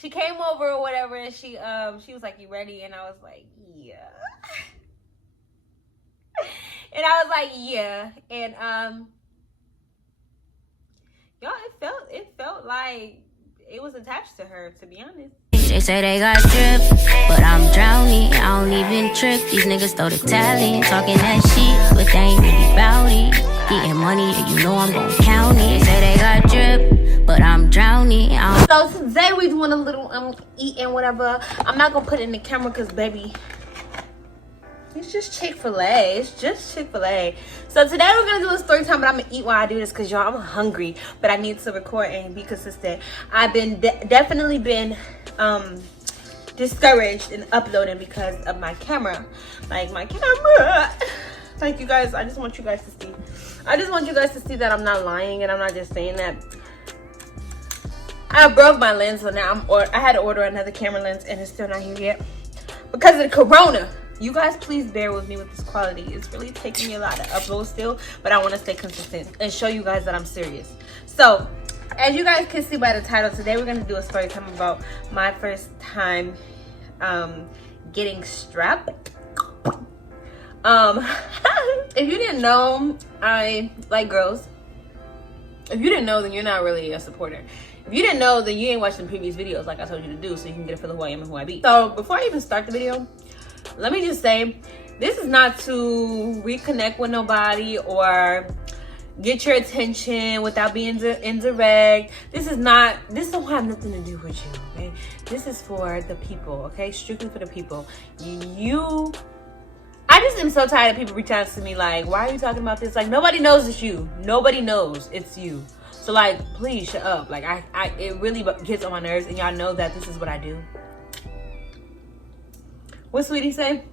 she came over or whatever, and she was like, "You ready?" And I was like, "Yeah." And I was like, "Yeah." And y'all, it felt like it was attached to her, to be honest. They say they got drip, but I'm drowning. I don't even trip. These niggas throw the talent, talking that shit, but they ain't really bout it. Getting money, and you know I'm gon' count it. They say they got drip, but I'm drowning. So today we doing a little eating whatever. I'm not gonna put it in the camera because baby, it's just Chick-fil-A. It's just Chick-fil-A. So today we're gonna do a story time, but I'm gonna eat while I do this because y'all, I'm hungry, but I need to record and be consistent. I've been definitely been discouraged in uploading because of my camera. Like my camera. Like you guys, I just want you guys to see. I just want you guys to see that I'm not lying and I'm not just saying that. I broke my lens, so now I had to order another camera lens and it's still not here yet because of the corona. You guys please bear with me with this quality. It's really taking me a lot to upload still, but I want to stay consistent and show you guys that I'm serious. So as you guys can see by the title, today we're going to do a story time about my first time getting strapped. If you didn't know, I like girls. If you didn't know, then you're not really a supporter. If you didn't know, then you ain't watched the previous videos like I told you to do, so you can get a feel of who I am and who I be. So before I even start the video, let me just say, this is not to reconnect with nobody or get your attention without being indirect. This don't have nothing to do with you, okay? This is for the people, okay? Strictly for the people. I just am so tired of people reaching out to me like, why are you talking about this? Like, nobody knows it's you. Nobody knows it's you. So like, please shut up. Like, it really gets on my nerves, and y'all know that this is what I do. What Sweetie say?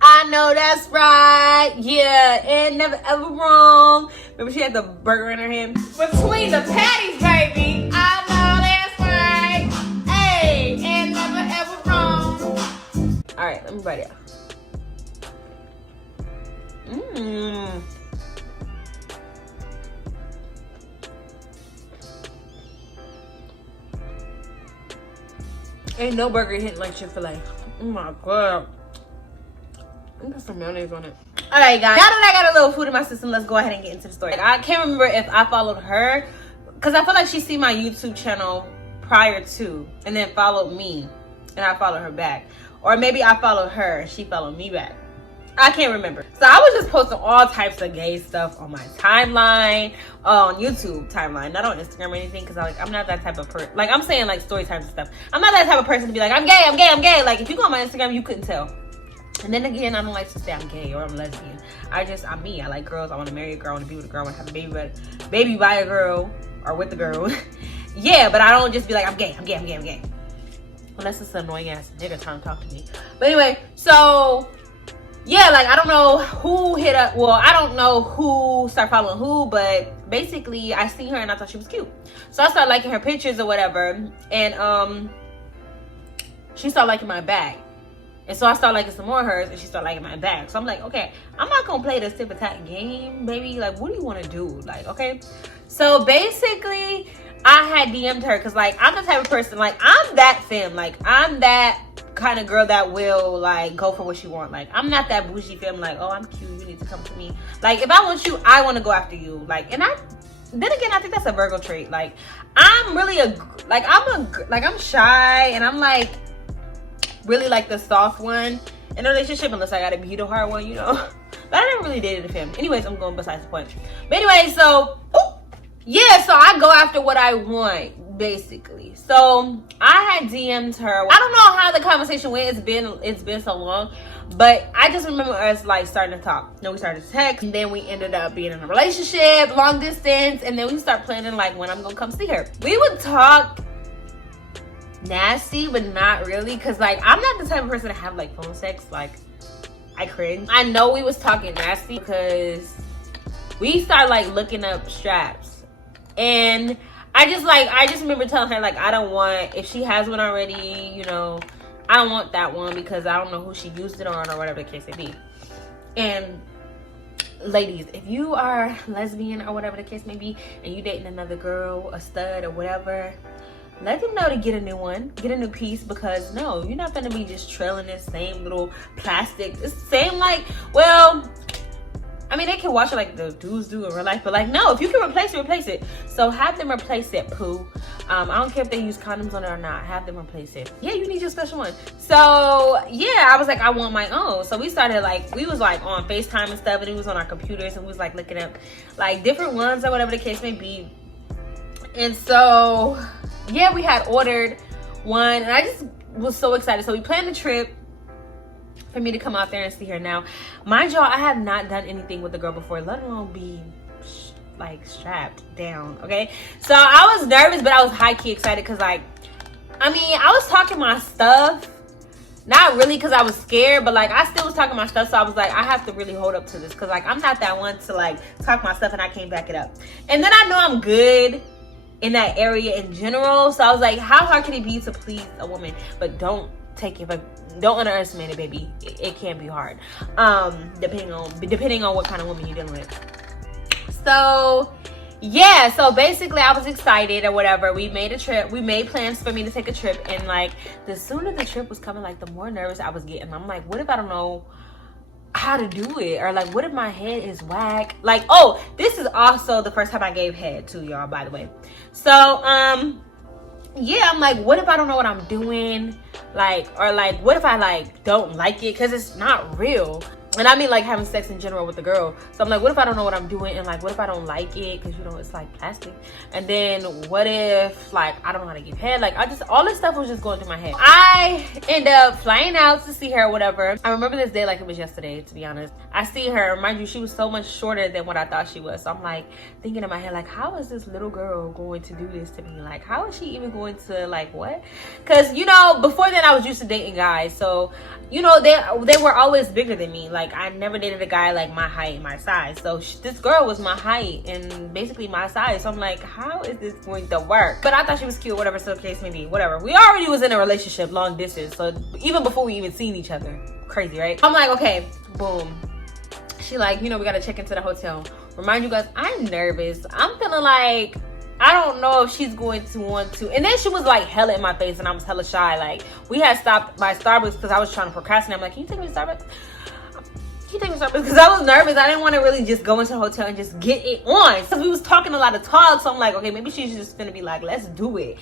I know that's right. Yeah, and never ever wrong. Remember she had the burger in her hand? Between the patties, baby. I know that's right. Hey, and never ever wrong. All right, let me bite it. Ain't no burger hitting like Chick-fil-A. Oh my god. I'm put some mayonnaise on it. Alright guys, now that I got a little food in my system, let's go ahead and get into the story. I can't remember if I followed her, because I feel like she seen my YouTube channel prior to, and then followed me, and I followed her back. Or maybe I followed her and she followed me back. I can't remember. So I was just posting all types of gay stuff on my timeline, on YouTube timeline, not on Instagram or anything, because I'm not that type of person. Like, I'm saying like story times and stuff. I'm not that type of person to be like, I'm gay, I'm gay, I'm gay. Like, if you go on my Instagram, you couldn't tell. And then again, I don't like to say I'm gay or I'm lesbian. I'm me. I like girls. I want to marry a girl. I want to be with a girl. I want to have a baby by a girl or with a girl. Yeah, but I don't just be like, I'm gay, I'm gay, I'm gay, I'm gay. Unless it's an annoying ass nigga trying to talk to me. But anyway, so yeah, like I don't know who hit up. Well, I don't know who started following who, but basically I seen her and I thought she was cute. So I started liking her pictures or whatever, and she started liking my bag. And so I started liking some more of hers, and she started liking my bag. So I'm like, okay, I'm not gonna play this tip attack game, baby. Like, what do you want to do? Like, okay. So basically, I had DM'd her because, like, I'm the type of person, like, I'm that femme. Like, I'm that kind of girl that will, like, go for what she want. Like, I'm not that bougie femme, like, oh, I'm cute, you need to come to me. Like, if I want you, I want to go after you. Like, and then again, I think that's a Virgo trait. Like, I'm really I'm shy, and I'm, like, really like the soft one in a relationship, unless I gotta be the hard one, you know. But I never really dated a femme. Anyways, I'm going besides the point. But anyway, so yeah, so I go after what I want, basically. So I had DM'd her. I don't know how the conversation went. It's been so long, but I just remember us like starting to talk. Then we started to text, and then we ended up being in a relationship, long distance, and then we start planning like when I'm gonna come see her. We would talk nasty, but not really, because like I'm not the type of person to have like phone sex. Like, I cringe. I know we was talking nasty because we started like looking up straps, and I just remember telling her like, I don't want, if she has one already, you know, I don't want that one because I don't know who she used it on or whatever the case may be. And ladies, if you are lesbian or whatever the case may be, and you dating another girl, a stud or whatever, let them know to get a new one, get a new piece, because no, you're not gonna be just trailing this same little plastic. It's the same, like, well, I mean, they can watch it like the dudes do in real life, but like, no, if you can replace it. So have them replace it, poo. I don't care if they use condoms on it or not. Have them replace it. Yeah, you need your special one. So yeah, I was like, I want my own. So we started like, we was like on FaceTime and stuff, and it was on our computers, and we was like looking up like different ones or whatever the case may be. And so yeah, we had ordered one, and I just was so excited. So we planned the trip for me to come out there and see her. Now, mind y'all, I have not done anything with the girl before, let alone be like strapped down, okay? So I was nervous, but I was high-key excited because, like, I mean, I was talking my stuff. Not really because I was scared, but like I still was talking my stuff. So I was like, I have to really hold up to this, because like I'm not that one to like talk my stuff and I can't back it up. And then I know I'm good in that area in general. So I was like, how hard can it be to please a woman? But don't underestimate it, baby. It can be hard, depending on what kind of woman you're dealing with. So yeah, so basically I was excited or whatever. We made a trip. We made plans for me to take a trip, and like the sooner the trip was coming, like the more nervous I was getting. I'm like, what if I don't know how to do it, or like what if my head is whack? Like, oh, this is also the first time I gave head to y'all, by the way. So yeah, I'm like, what if I don't know what I'm doing? Like, or like, what if I like don't like it? Because it's not real. And I mean like having sex in general with the girl. So I'm like, what if I don't know what I'm doing? And like, what if I don't like it? Because you know, it's like plastic. And then what if like I don't know how to give head? Like, all this stuff was just going through my head. I end up flying out to see her or whatever. I remember this day like it was yesterday, to be honest. I see her, mind you, she was so much shorter than what I thought she was. So I'm like thinking in my head, like, how is this little girl going to do this to me? Like, how is she even going to, like, what? Because, you know, before then I was used to dating guys. So, you know, they were always bigger than me. Like, I never dated a guy like my height, my size. So this girl was my height and basically my size. So I'm like, how is this going to work? But I thought she was cute, whatever, so the case may be, whatever. We already was in a relationship, long distance. So even before we even seen each other. Crazy, right? I'm like, okay, boom. She like, you know, we got to check into the hotel. Remind you guys, I'm nervous. I'm feeling like, I don't know if she's going to want to. And then she was like hella in my face and I was hella shy. Like, we had stopped by Starbucks because I was trying to procrastinate. I'm like, can you take me to Starbucks? Because I was nervous. I didn't want to really just go into the hotel and just get it on. Because we was talking a lot of talk. So I'm like, okay, maybe she's just going to be like, let's do it.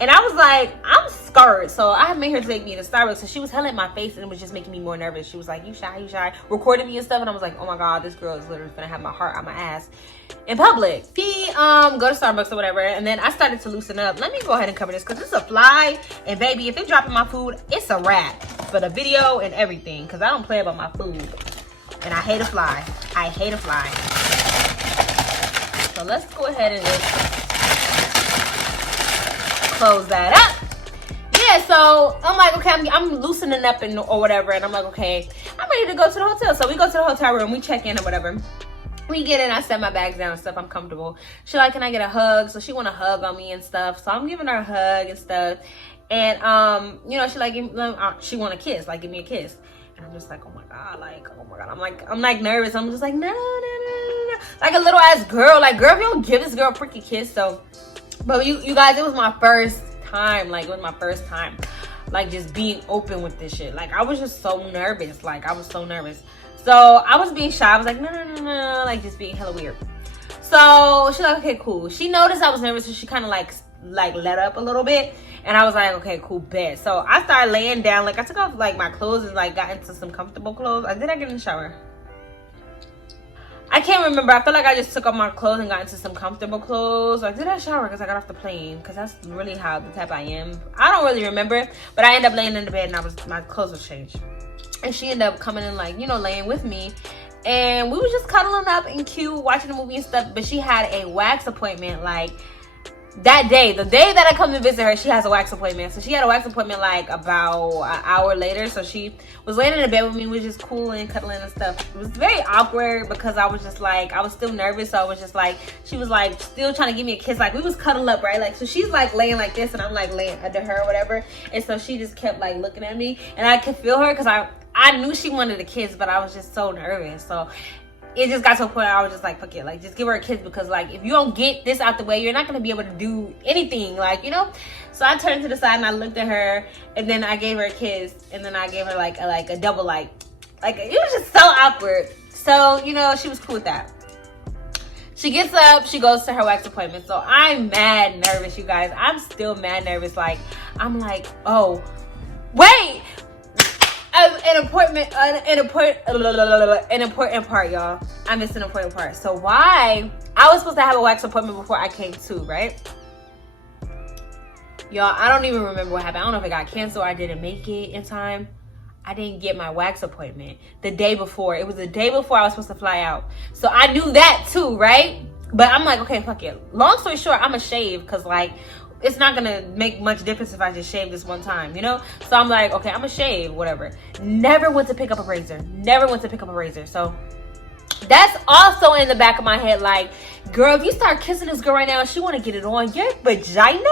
And I was like, I'm scared. So I made her take me to Starbucks. So she was hella in my face and it was just making me more nervous. She was like, you shy. Recording me and stuff. And I was like, oh my God, this girl is literally going to have my heart on my ass in public. She go to Starbucks or whatever. And then I started to loosen up. Let me go ahead and cover this because it's a fly. And baby, if it's dropping my food, it's a wrap for the video and everything. Because I don't play about my food. And I hate a fly. I hate a fly. So let's go ahead and just close that up. Yeah, so I'm like, okay, I'm loosening up and or whatever. And I'm like, okay, I'm ready to go to the hotel. So we go to the hotel room. We check in or whatever. We get in. I set my bags down and stuff. I'm comfortable. She like, can I get a hug? So she want a hug on me and stuff. So I'm giving her a hug and stuff. And, you know, she like, she want a kiss. Like, give me a kiss. And I'm just like, oh my God, like, oh my God. I'm like nervous. I'm just like, no. Like a little ass girl. Like, girl, if you don't give this girl a freaking kiss. So, but you guys, it was my first time. Like, it was my first time. Like, just being open with this shit. Like, I was just so nervous. Like, I was so nervous. So, I was being shy. I was like, no. Like, just being hella weird. So, she's like, okay, cool. She noticed I was nervous. So, she kind of like let up a little bit. And I was like, okay, cool, bet. So I started laying down. Like, I took off like my clothes and like got into some comfortable clothes. Did I get in the shower? I can't remember. I feel like I just took off my clothes and got into some comfortable clothes. Like, did I shower because I got off the plane? Because that's really how the type I am. I don't really remember. But I ended up laying in the bed and my clothes was changed. And she ended up coming in, like, you know, laying with me. And we were just cuddling up and cute, watching the movie and stuff. But she had a wax appointment, like, that day, the day that I come to visit her, she has a wax appointment. So she had a wax appointment like about an hour later. So she was laying in the bed with me, was just cooling, cuddling and stuff. It was very awkward because I was just like, I was still nervous. So I was just like, she was like still trying to give me a kiss. Like, we was cuddled up, right? Like, so she's like laying like this and I'm like laying under her or whatever. And so she just kept like looking at me and I could feel her because I knew she wanted a kiss, but I was just so nervous. So it just got to a point I was just like, fuck it, like, just give her a kiss because, like, if you don't get this out the way, you're not going to be able to do anything, like, you know? So I turned to the side and I looked at her, and then I gave her a kiss, and then I gave her like a double like it was just so awkward. So, you know, she was cool with that. She gets up, she goes to her wax appointment. So I'm mad nervous, you guys. I'm still mad nervous. Like, I'm like, oh, wait. An important part, y'all. I missed an important part. So why? I was supposed to have a wax appointment before I came too, right? Y'all, I don't even remember what happened. I don't know if it got canceled or I didn't make it in time. I didn't get my wax appointment the day before. It was the day before I was supposed to fly out. So I knew that too, right? But I'm like, okay, fuck it. Long story short, I'm going to shave because, like, it's not going to make much difference if I just shave this one time, you know? So I'm like, okay, I'm going to shave, whatever. Never went to pick up a razor. So that's also in the back of my head, like, girl, if you start kissing this girl right now and she want to get it on, your vagina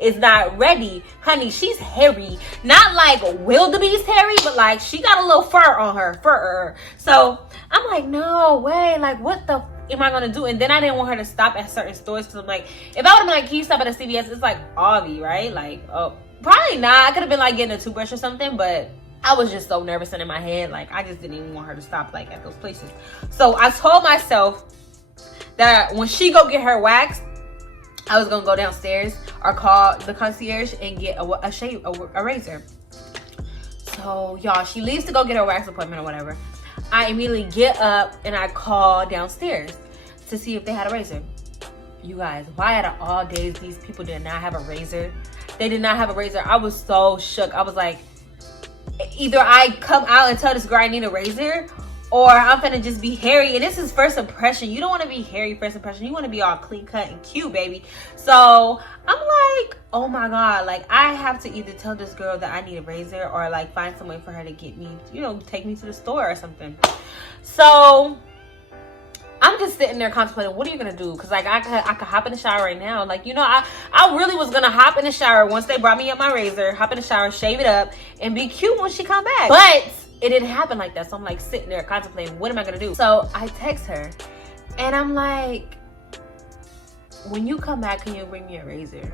is not ready. Honey, she's hairy. Not like wildebeest hairy, but like she got a little fur on her. Fur. So I'm like, no way. Like, what the am I going to do? And then I didn't want her to stop at certain stores because I'm like, if I would have been like, can you stop at a CVS? It's like Avi, right? Like, oh, probably not. I could have been like getting a toothbrush or something, but I was just so nervous and in my head, like I just didn't even want her to stop like at those places. So I told myself that when she go get her wax, I was gonna go downstairs or call the concierge and get a razor. So y'all, she leaves to go get her wax appointment or whatever. I immediately get up and I call downstairs to see if they had a razor. You guys, why out of all days these people did not have a razor? They did not have a razor. I was so shook. I was like, either I come out and tell this girl I need a razor, or I'm finna just be hairy. And this is first impression. You don't want to be hairy first impression. You want to be all clean cut and cute, baby. So I'm like, oh my God. Like, I have to either tell this girl that I need a razor or like find some way for her to get me, you know, take me to the store or something. So I'm just sitting there contemplating, what are you gonna do? Because like I could hop in the shower right now. Like, you know, I really was gonna hop in the shower once they brought me up my razor, hop in the shower, shave it up, and be cute when she come back. But it didn't happen like that. So I'm like sitting there contemplating, what am I gonna do? So I text her and I'm like, when you come back, can you bring me a razor?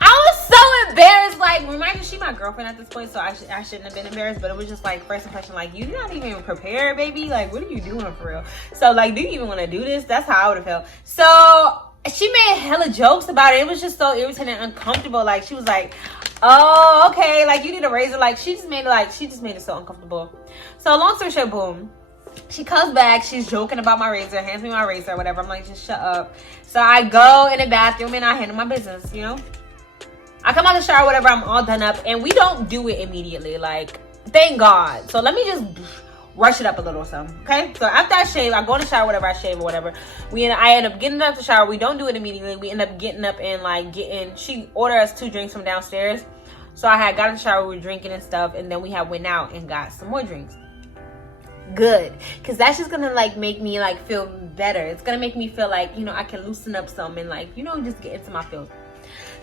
I was so embarrassed. Like, remind you, she my girlfriend at this point, so I shouldn't have been embarrassed. But it was just like first impression, like, you not even prepared, baby. Like, what are you doing for real? So like, do you even want to do this? That's how I would have felt. So she made hella jokes about it. It was just so irritating and uncomfortable. Like, she was like, oh, okay, like you need a razor. Like, she just made it so uncomfortable. So long story short, boom, she comes back, she's joking about my razor, hands me my razor or whatever. I'm like, just shut up. So I go in the bathroom and I handle my business, you know. I come out of the shower, whatever, I'm all done up, and we don't do it immediately, like, thank God. So let me just rush it up a little or something, okay? So after I shave, I go in the shower, whatever, I shave or whatever. I end up getting out the shower. We don't do it immediately. We end up getting up and like she ordered us 2 drinks from downstairs. So I had got in the shower, we were drinking and stuff, and then we had went out and got some more drinks. Good, because that's just gonna like make me like feel better. It's gonna make me feel like, you know, I can loosen up some and like, you know, just get into my feels.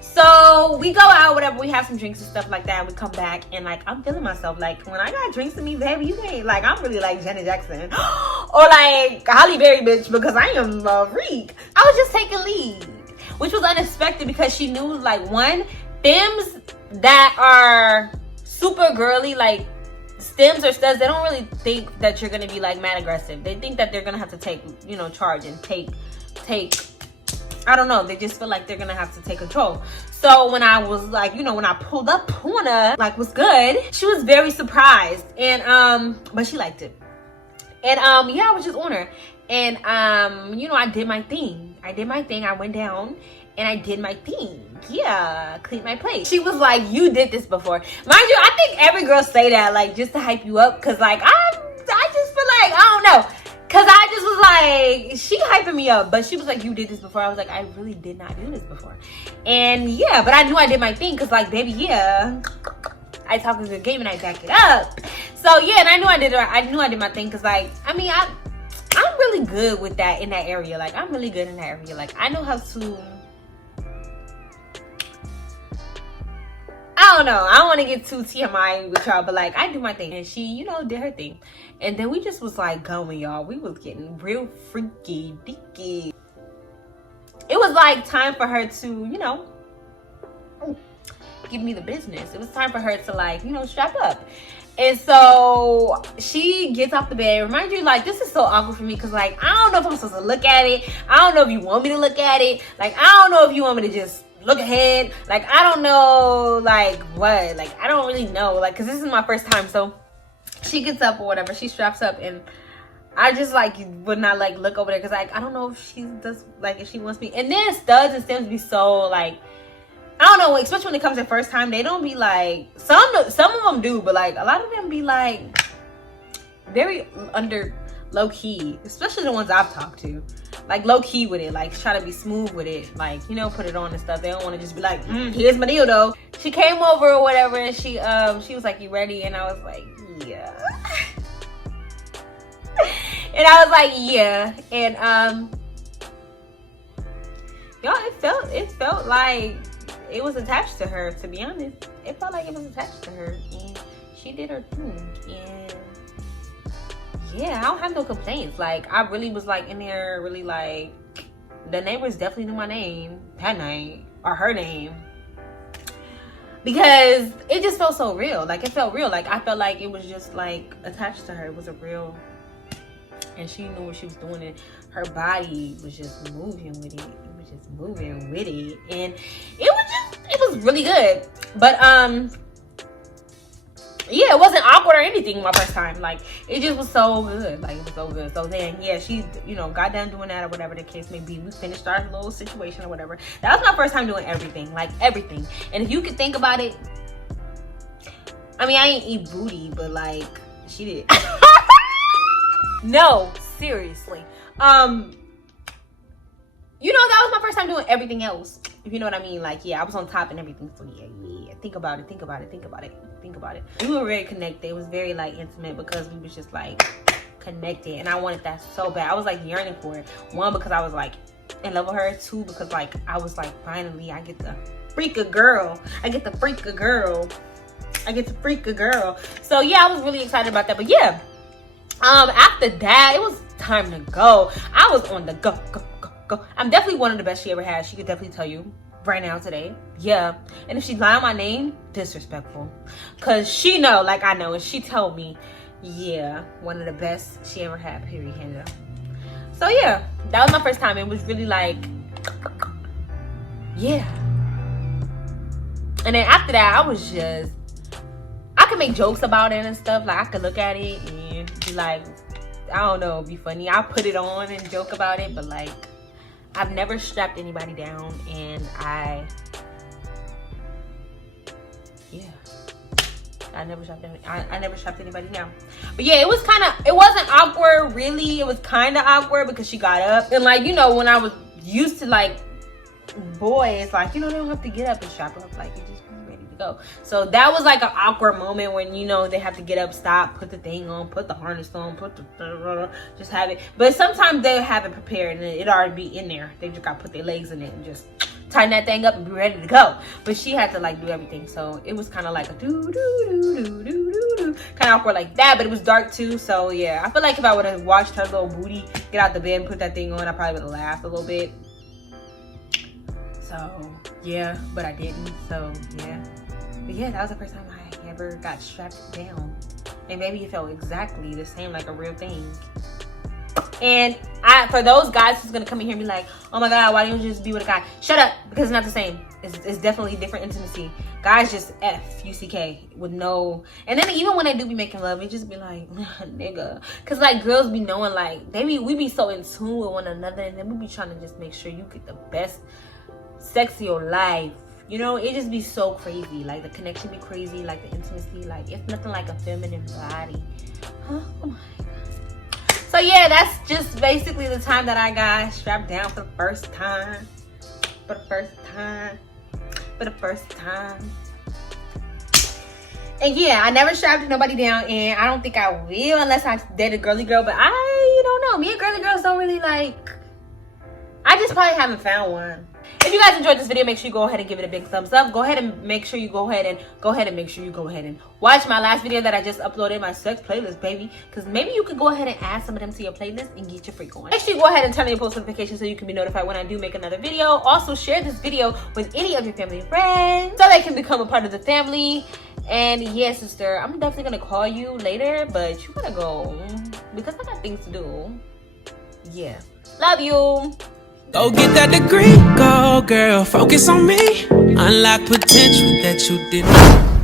So we go out, whatever, we have some drinks and stuff like that, and we come back and like I'm feeling myself. Like, when I got drinks in me, baby, you ain't like, I'm really like Janet Jackson or like Halle Berry, bitch, because I am a freak. I was just taking lead, which was unexpected because she knew, like, one, femmes that are super girly, like stems or studs, they don't really think that you're gonna be like mad aggressive. They think that they're gonna have to take, you know, charge and take I don't know, they just feel like they're gonna have to take control. So when I was like, you know, when I pulled up on her, like, was good, she was very surprised. And but she liked it. And yeah, I was just on her. And you know, I did my thing. I went down and I did my thing. Yeah, cleaned my plate. She was like, you did this before. Mind you, I think every girl say that, like, just to hype you up. Cause like, I just feel like, I don't know. Cause I just was like, she hyping me up, but she was like, you did this before. I was like, I really did not do this before. And yeah, but I knew I did my thing. Cause like, baby, yeah, I talk a good game and I back it up. So yeah, and I knew I did my thing. Cause like, I mean, I'm really good with that in that area. Like, I'm really good in that area. Like, I know how to, I don't know. I don't want to get too TMI with y'all, but like, I do my thing. And she, you know, did her thing. And then we just was like going, y'all. We was getting real freaky deaky. It was like time for her to, you know, give me the business. It was time for her to like, you know, strap up. And so she gets off the bed. Remind you, like, this is so awkward for me because, like, I don't know if I'm supposed to look at it. I don't know if you want me to look at it. Like, I don't know if you want me to just look ahead. Like, I don't know, like, what. Like, I don't really know. Like, because this is my first time. So she gets up or whatever. She straps up and I just, like, would not, like, look over there because, like, I don't know if she does, like, if she wants me. And then studs and stems be so, like, I don't know, especially when it comes to first time, they don't be like, some of them do, but like a lot of them be like very under low key, especially the ones I've talked to, like low key with it, like try to be smooth with it, like, you know, put it on and stuff. They don't want to just be like, here's my dildo. She came over or whatever and she was like, you ready? And I was like, yeah. And I was like, yeah. And y'all, it felt like it was attached to her, to be honest. It felt like it was attached to her. And she did her thing. And yeah, I don't have no complaints. Like, I really was like in there, really like, the neighbors definitely knew my name that night, or her name. Because it just felt so real. Like, it felt real. Like, I felt like it was just like attached to her. It was a real, and she knew what she was doing. And her body was just moving with it. Just moving with it, and it was really good. But yeah, it wasn't awkward or anything my first time. Like, it just was so good. Like, it was so good. So then, yeah, she, you know, got done doing that or whatever the case may be. We finished our little situation or whatever. That was my first time doing everything, like everything. And if you could think about it, I mean, I ain't eat booty, but like she did. No, seriously. You know, that was my first time doing everything else. If you know what I mean. Like, yeah, I was on top and everything. So yeah. Think about it. We were very connected. It was very like intimate because we was just like connected. And I wanted that so bad. I was like yearning for it. One, because I was like in love with her. Two, because like I was like, finally I get to freak a girl. So yeah, I was really excited about that. But yeah, after that, it was time to go. I was on the go. I'm definitely one of the best she ever had. She could definitely tell you right now today. Yeah. And if she lied on my name, disrespectful. Cause she know, like I know, and she told me, yeah, one of the best she ever had, period, hands down. So yeah, that was my first time. It was really like, yeah. And then after that, I could make jokes about it and stuff. Like, I could look at it and be like, I don't know, be funny. I'll put it on and joke about it, but like, I've never strapped anybody down, and I never strapped anybody down. But yeah, it wasn't awkward, really. It was kind of awkward because she got up. And like, you know, when I was used to like boys, like, you know, they don't have to get up and strap up. Like, you just be ready to go. So that was like an awkward moment when, you know, they have to get up, stop, put the thing on, put the harness on, just have it. But sometimes they have it prepared and it already be in there. They just got to put their legs in it and just tighten that thing up and be ready to go. But she had to like do everything. So it was kind of like a kind of awkward like that. But it was dark too. So yeah, I feel like if I would have watched her little booty get out the bed and put that thing on, I probably would have laughed a little bit. So yeah, but I didn't. So yeah. But yeah, that was the first time I ever got strapped down. And maybe it felt exactly the same, like a real thing. And for those guys who's gonna come in here and be like, oh my God, why don't you just be with a guy? Shut up, because it's not the same. It's definitely different intimacy. Guys just F-U-C-K with no, and then even when they do be making love, it just be like, nigga. Cause like girls be knowing, like, we be so in tune with one another, and then we be trying to just make sure you get the best sex of your life. You know, it just be so crazy. Like, the connection be crazy, like the intimacy, like it's nothing like a feminine body. Huh? Oh my God. So yeah, that's just basically the time that I got strapped down for the first time. And yeah, I never strapped nobody down, and I don't think I will unless I date a girly girl. But I don't know. Me and girly girls don't really like. I just probably haven't found one. If you guys enjoyed this video, make sure you go ahead and give it a big thumbs up. Go ahead and make sure you go ahead and watch my last video that I just uploaded, my sex playlist, baby. Because maybe you could go ahead and add some of them to your playlist and get your freak on. Make sure you go ahead and turn on your post notifications so you can be notified when I do make another video. Also, share this video with any of your family and friends so they can become a part of the family. And yeah, sister, I'm definitely gonna call you later, but you gotta go because I got things to do. Yeah, love you. Go get that degree, go girl, focus on me. Unlock potential that you didn't.